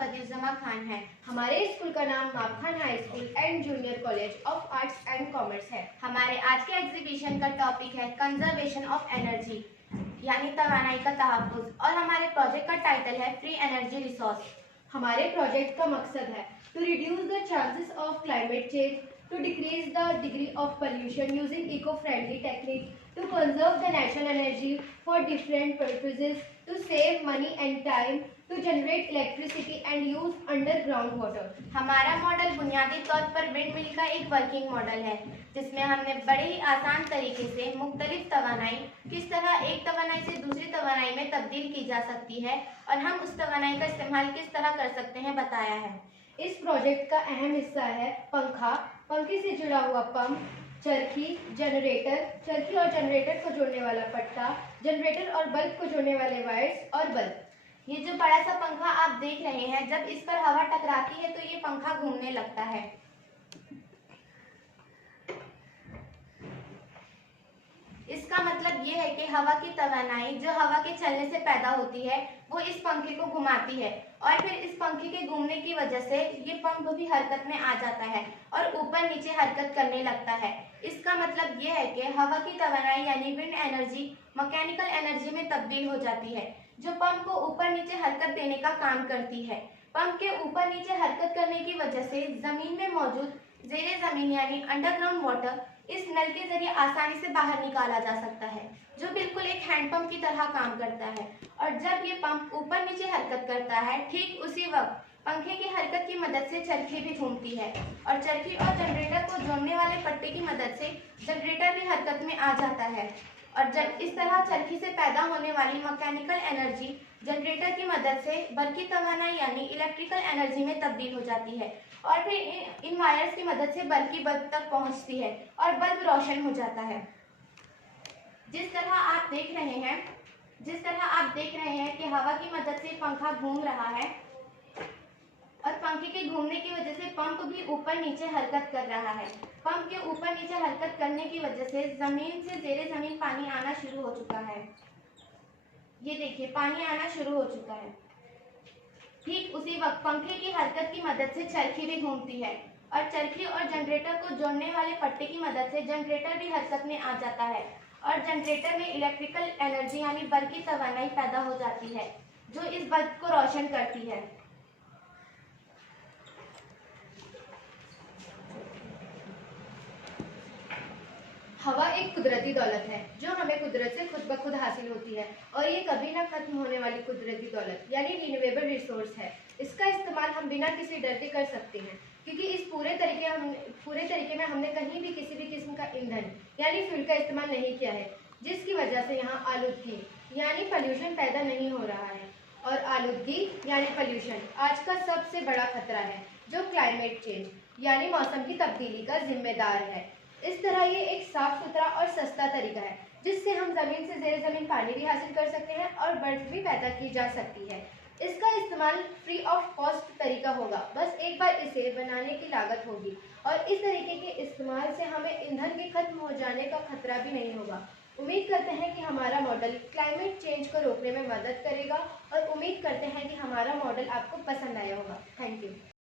बदियुज़्ज़मा खान है। हमारे स्कूल का नाम Mapkhan high school and junior college of arts and commerce है। हमारे आज के एग्जीबिशन का टॉपिक है कंजर्वेशन ऑफ एनर्जी यानी तवानाई का तहफ़्फ़ुज़, और हमारे प्रोजेक्ट का टाइटल है फ्री एनर्जी रिसोर्स। हमारे प्रोजेक्ट का मकसद है to reduce the chances of climate change, to decrease the degree of pollution using eco friendly technique, to conserve the natural energy for different purposes, to save money and time, to generate electricity and use underground water. हमारा model बुनियादी तौर पर wind mill का एक working model है, जिसमें हमने बड़े ही आसान तरीके से मुख्तलिफ तवानाई किस तरह एक तवानाई से दूसरी तवानाई में तब्दील की जा सकती है और हम उस तवानाई का इस्तेमाल किस तरह कर सकते हैं बताया है। इस प्रोजेक्ट का अहम हिस्सा है पंखा, पंखे से जुड़ा हुआ पंप, चरखी, जनरेटर, चरखी और जनरेटर को जोड़ने वाला पट्टा, जनरेटर और बल्ब को जोड़ने वाले वायर्स और बल्ब। ये जो बड़ा सा पंखा आप देख रहे हैं, जब इस पर हवा टकराती है तो ये पंखा घूमने लगता है। इसका मतलब ये है कि हवा की तवानाई जो हवा के चलने से पैदा होती है वो इस पंखे को घुमाती है, और फिर इस पंखे के घूमने की वजह से ये पंप भी हरकत में आ जाता है और ऊपर नीचे हरकत करने लगता है। इसका मतलब ये है कि हवा की तवानाई यानी विंड एनर्जी मैकेनिकल एनर्जी में तब्दील हो जाती है, जो पंप को ऊपर नीचे हरकत देने का काम करती है। पंप के ऊपर नीचे हरकत करने की वजह से जमीन में मौजूद ज़ेरे ज़मीन यानी अंडरग्राउंड वाटर इस नल के जरिए आसानी से बाहर निकाला जा सकता है, जो बिल्कुल एक हैंडपंप की तरह काम करता है। और जब ये पंप ऊपर नीचे हरकत करता है, ठीक उसी वक्त पंखे की हरकत की मदद से चरखी भी घूमती है, और चरखी और जनरेटर को जोड़ने वाले पट्टे की मदद से जनरेटर भी हरकत में आ जाता है। और जब इस तरह चरखी से पैदा होने वाली मैकेनिकल एनर्जी जनरेटर की मदद से बल्कि तवानाई यानी इलेक्ट्रिकल एनर्जी में तब्दील हो जाती है, और फिर इन वायर्स की मदद से बल्ब की बल्ब तक पहुंचती है और बल्ब रोशन हो जाता है। जिस तरह आप देख रहे हैं कि हवा की मदद से पंखा घूम रहा है और पंखे के घूमने की वजह से पंप भी ऊपर नीचे हरकत कर रहा है। पंप के ऊपर नीचे हरकत करने की वजह से जमीन से ज़ेरे ज़मीन पानी आना शुरू हो चुका है। ये देखिए, पानी आना शुरू हो चुका है। ठीक उसी वक्त पंखे की हरकत की मदद से चरखी भी घूमती है, और चरखी और जनरेटर को जोड़ने वाले पट्टे की मदद से जनरेटर भी हरकत में आ जाता है, और जनरेटर में इलेक्ट्रिकल एनर्जी यानी बल्ब की तवानाई पैदा हो जाती है, जो इस बल्ब को रोशन करती है। हवा एक कुदरती दौलत है जो हमें कुदरत से खुद ब खुद हासिल होती है, और ये कभी ना खत्म होने वाली कुदरती दौलत यानी रिन्यूएबल रिसोर्स है। इसका इस्तेमाल हम बिना किसी डर के कर सकते हैं, क्योंकि इस पूरे तरीके में हमने कहीं भी किसी भी किस्म का ईंधन यानी फ्यूल का इस्तेमाल नहीं किया है, जिसकी वजह से यहाँ आलूदगी यानी पोल्यूशन पैदा नहीं हो रहा है। और आलूदगी यानी पोल्यूशन आज का सबसे बड़ा खतरा है, जो क्लाइमेट चेंज यानी मौसम की तब्दीली का जिम्मेदार है। इस तरह ये एक साफ सुथरा और सस्ता तरीका है, जिससे हम जमीन से ज़ेरे ज़मीन पानी भी हासिल कर सकते हैं और बर्फ भी पैदा की जा सकती है। इसका इस्तेमाल फ्री ऑफ कॉस्ट तरीका होगा, बस एक बार इसे बनाने की लागत होगी, और इस तरीके के इस्तेमाल से हमें ईंधन के खत्म हो जाने का खतरा भी नहीं होगा। उम्मीद करते हैं कि हमारा मॉडल क्लाइमेट चेंज को रोकने में मदद करेगा, और उम्मीद करते हैं कि हमारा मॉडल आपको पसंद आया होगा। Thank you.